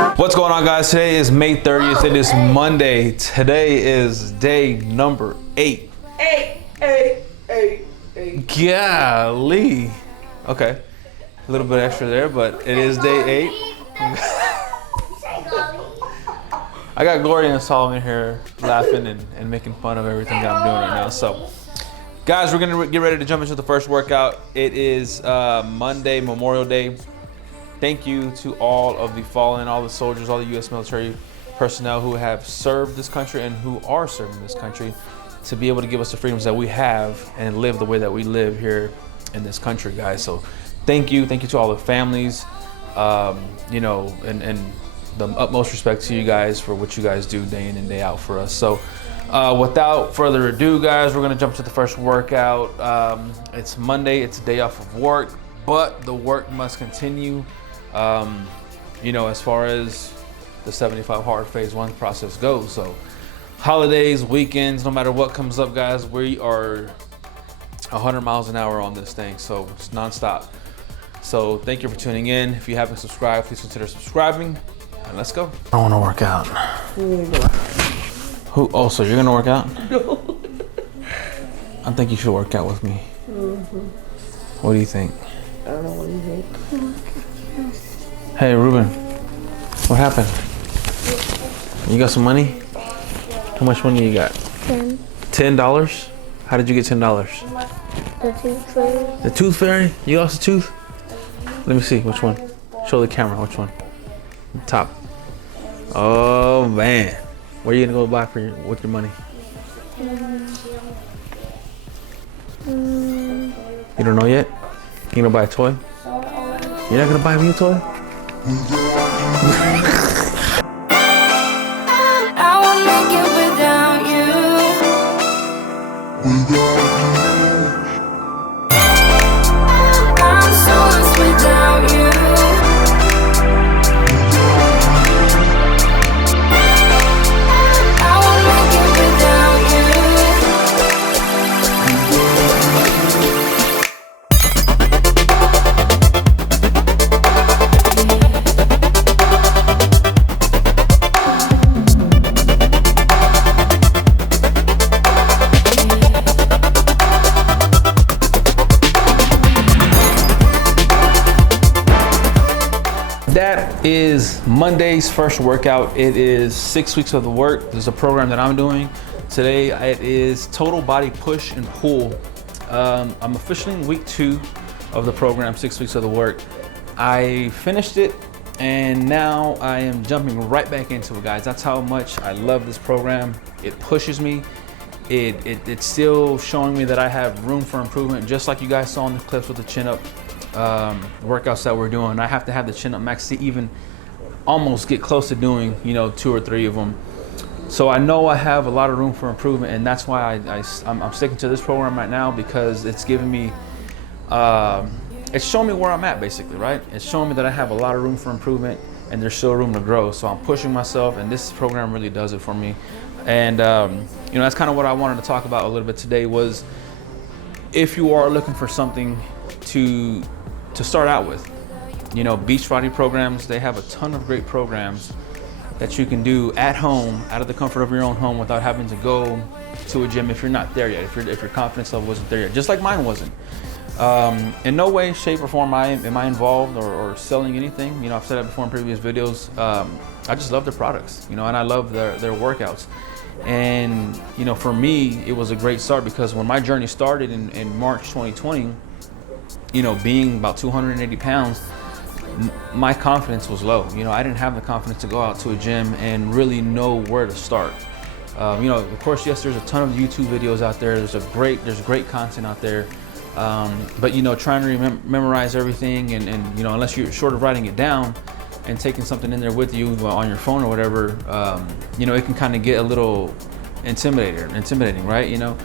What's going on, guys? Today is May 30th. It is Monday. Today is day number 8. Golly. Okay. A little bit extra there, but it is day 8. I got Gloria and Solomon here laughing and making fun of everything that I'm doing right now. So, guys, we're going to get ready to jump into the first workout. It is Monday, Memorial Day. Thank you to all of the fallen, all the soldiers, all the U.S. military personnel who have served this country and who are serving this country to be able to give us the freedoms that we have and live the way that we live here in this country, guys. So thank you to all the families, you know, and the utmost respect to you guys for what you guys do day in and day out for us. So without further ado, guys, we're gonna jump to the first workout. It's Monday, it's a day off of work, but the work must continue. You know, as far as the 75 hard phase 1 process goes. So holidays, weekends, no matter what comes up, guys, we are 100 miles an hour on this thing. So it's nonstop. So thank you for tuning in. If you haven't subscribed, please consider subscribing and let's go. I want to work out. Who? Oh, so you're going to work out? No. I think you should work out with me. What do you think? I don't know what you think. Hey, Ruben, what happened? You got some money? How much money you got? 10. $10? How did you get $10? The tooth fairy. The tooth fairy? You lost a tooth? Let me see, which one? Show the camera, which one? Top. Oh, man. What are you gonna go buy with your money? You don't know yet? You gonna buy a toy? You're not gonna buy me a toy? I won't make it without you. I'm so lost without you. I won't make it without you. That is Monday's first workout. It is 6 weeks of the work. This is a program that I'm doing. Today it is total body push and pull. I'm officially in week 2 of the program, 6 weeks of the work. I finished it and now I am jumping right back into it, guys. That's how much I love this program. It pushes me. It's still showing me that I have room for improvement, just like you guys saw in the clips with the chin up workouts that we're doing. I have to have the chin up max to even almost get close to doing, you know, 2 or 3 of them. So I know I have a lot of room for improvement, and that's why I'm sticking to this program right now, because it's giving me, it's showing me where I'm at, basically, right? It's showing me that I have a lot of room for improvement and there's still room to grow. So I'm pushing myself, and this program really does it for me. And you know, that's kind of what I wanted to talk about a little bit today, was if you are looking for something to start out with, you know, Beachbody programs, they have a ton of great programs that you can do at home, out of the comfort of your own home, without having to go to a gym if you're not there yet, if your confidence level wasn't there yet, just like mine wasn't. In no way, shape, or form am I involved or selling anything. You know, I've said that before in previous videos. I just love their products, you know, and I love their workouts. And, you know, for me, it was a great start, because when my journey started in March 2020, you know, being about 280 pounds, my confidence was low. You know, I didn't have the confidence to go out to a gym and really know where to start. You know, of course, yes, there's a ton of YouTube videos out there. There's great content out there. But, you know, trying to memorize everything and, you know, unless you're short of writing it down and taking something in there with you on your phone or whatever, you know, it can kind of get a little intimidating, right? You know,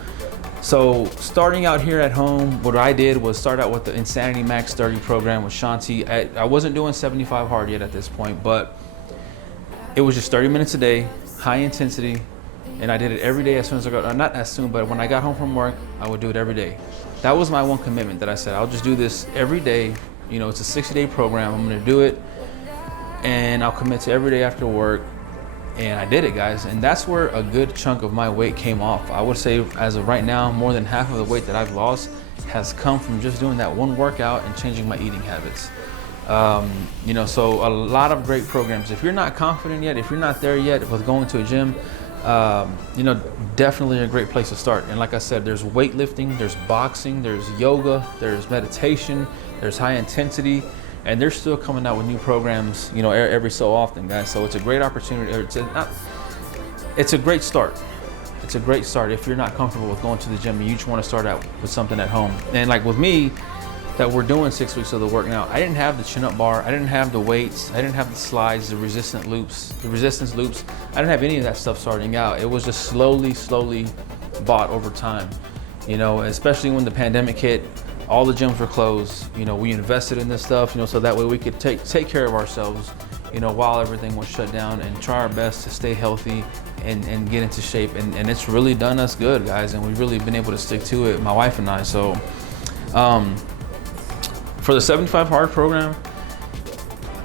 so starting out here at home, what I did was start out with the Insanity Max 30 program with Shanti. I wasn't doing 75 hard yet at this point, but it was just 30 minutes a day, high intensity, and I did it every day as soon as I got, not as soon, but when I got home from work, I would do it every day. That was my one commitment that I said, I'll just do this every day. You know, it's a 60-day program. I'm gonna do it. and I'll commit to every day after work. And I did it, guys. And that's where a good chunk of my weight came off. I would say as of right now, more than half of the weight that I've lost has come from just doing that one workout and changing my eating habits. You know, so a lot of great programs. If you're not confident yet, if you're not there yet with going to a gym, you know, definitely a great place to start. And like I said, there's weightlifting, there's boxing, there's yoga, there's meditation, there's high intensity, and they're still coming out with new programs, you know, every so often, guys. So it's a great opportunity, or it's a great start. It's a great start if you're not comfortable with going to the gym and you just want to start out with something at home. And like with me, that we're doing 6 weeks of the work now, I didn't have the chin-up bar, I didn't have the weights, I didn't have the slides, the resistance loops. I didn't have any of that stuff starting out. It was just slowly bought over time. You know, especially when the pandemic hit, all the gyms were closed. You know, we invested in this stuff, you know, so that way we could take care of ourselves, you know, while everything was shut down, and try our best to stay healthy and get into shape. And it's really done us good, guys, and we've really been able to stick to it, my wife and I. So for the 75 hard program,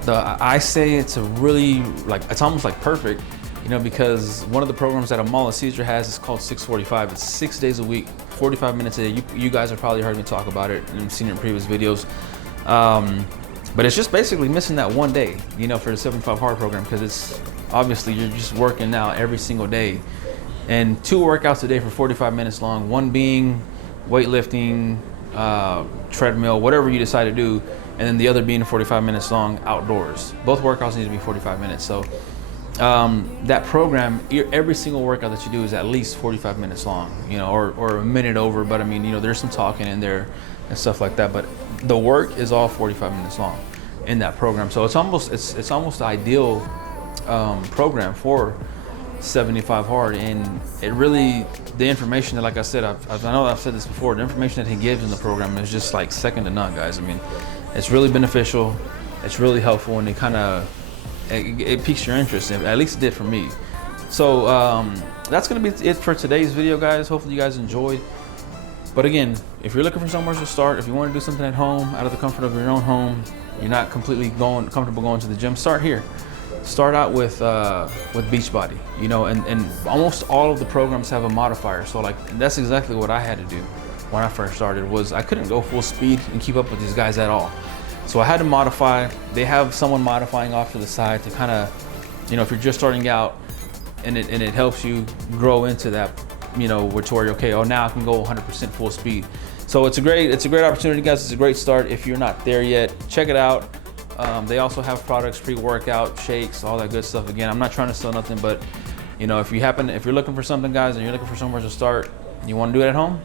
I say it's a really, like, it's almost like perfect, you know, because one of the programs that a Mall of Caesar has is called 645. It's 6 days a week, 45 minutes a day. You guys have probably heard me talk about it and seen it in previous videos. But it's just basically missing that one day, you know, for the 75 hard program, because it's obviously you're just working out every single day. And 2 workouts a day for 45 minutes long, one being weightlifting, treadmill, whatever you decide to do, and then the other being 45 minutes long outdoors. Both workouts need to be 45 minutes. So that program, every single workout that you do is at least 45 minutes long, you know, or a minute over, but I mean, you know, there's some talking in there and stuff like that, but the work is all 45 minutes long in that program. So it's almost the ideal program for 75 hard. And it really, the information that, like I said, I know I've said this before, the information that he gives in the program is just like second to none, guys. I mean, it's really beneficial, it's really helpful, and it piques your interest. At least it did for me. So that's gonna be it for today's video, guys. Hopefully you guys enjoyed. But again, if you're looking for somewhere to start, if you want to do something at home, out of the comfort of your own home, you're not completely comfortable going to the gym, start here. Start out with Beachbody, you know, and almost all of the programs have a modifier. So like, that's exactly what I had to do when I first started. Was I couldn't go full speed and keep up with these guys at all. So I had to modify. They have someone modifying off to the side to kind of, you know, if you're just starting out, and it helps you grow into that, you know, where you're okay, oh, now I can go 100% full speed. So it's a great opportunity, guys. It's a great start. If you're not there yet, check it out. They also have products, pre-workout, shakes, all that good stuff. Again, I'm not trying to sell nothing, but you know, if you're looking for something, guys, and you're looking for somewhere to start, and you want to do it at home,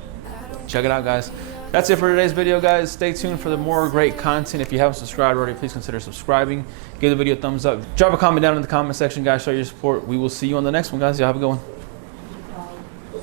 check it out, guys. That's it for today's video, guys. Stay tuned for the more great content. If you haven't subscribed already, please consider subscribing. Give the video a thumbs up. Drop a comment down in the comment section, guys. Show your support. We will see you on the next one, guys. Y'all have a good one.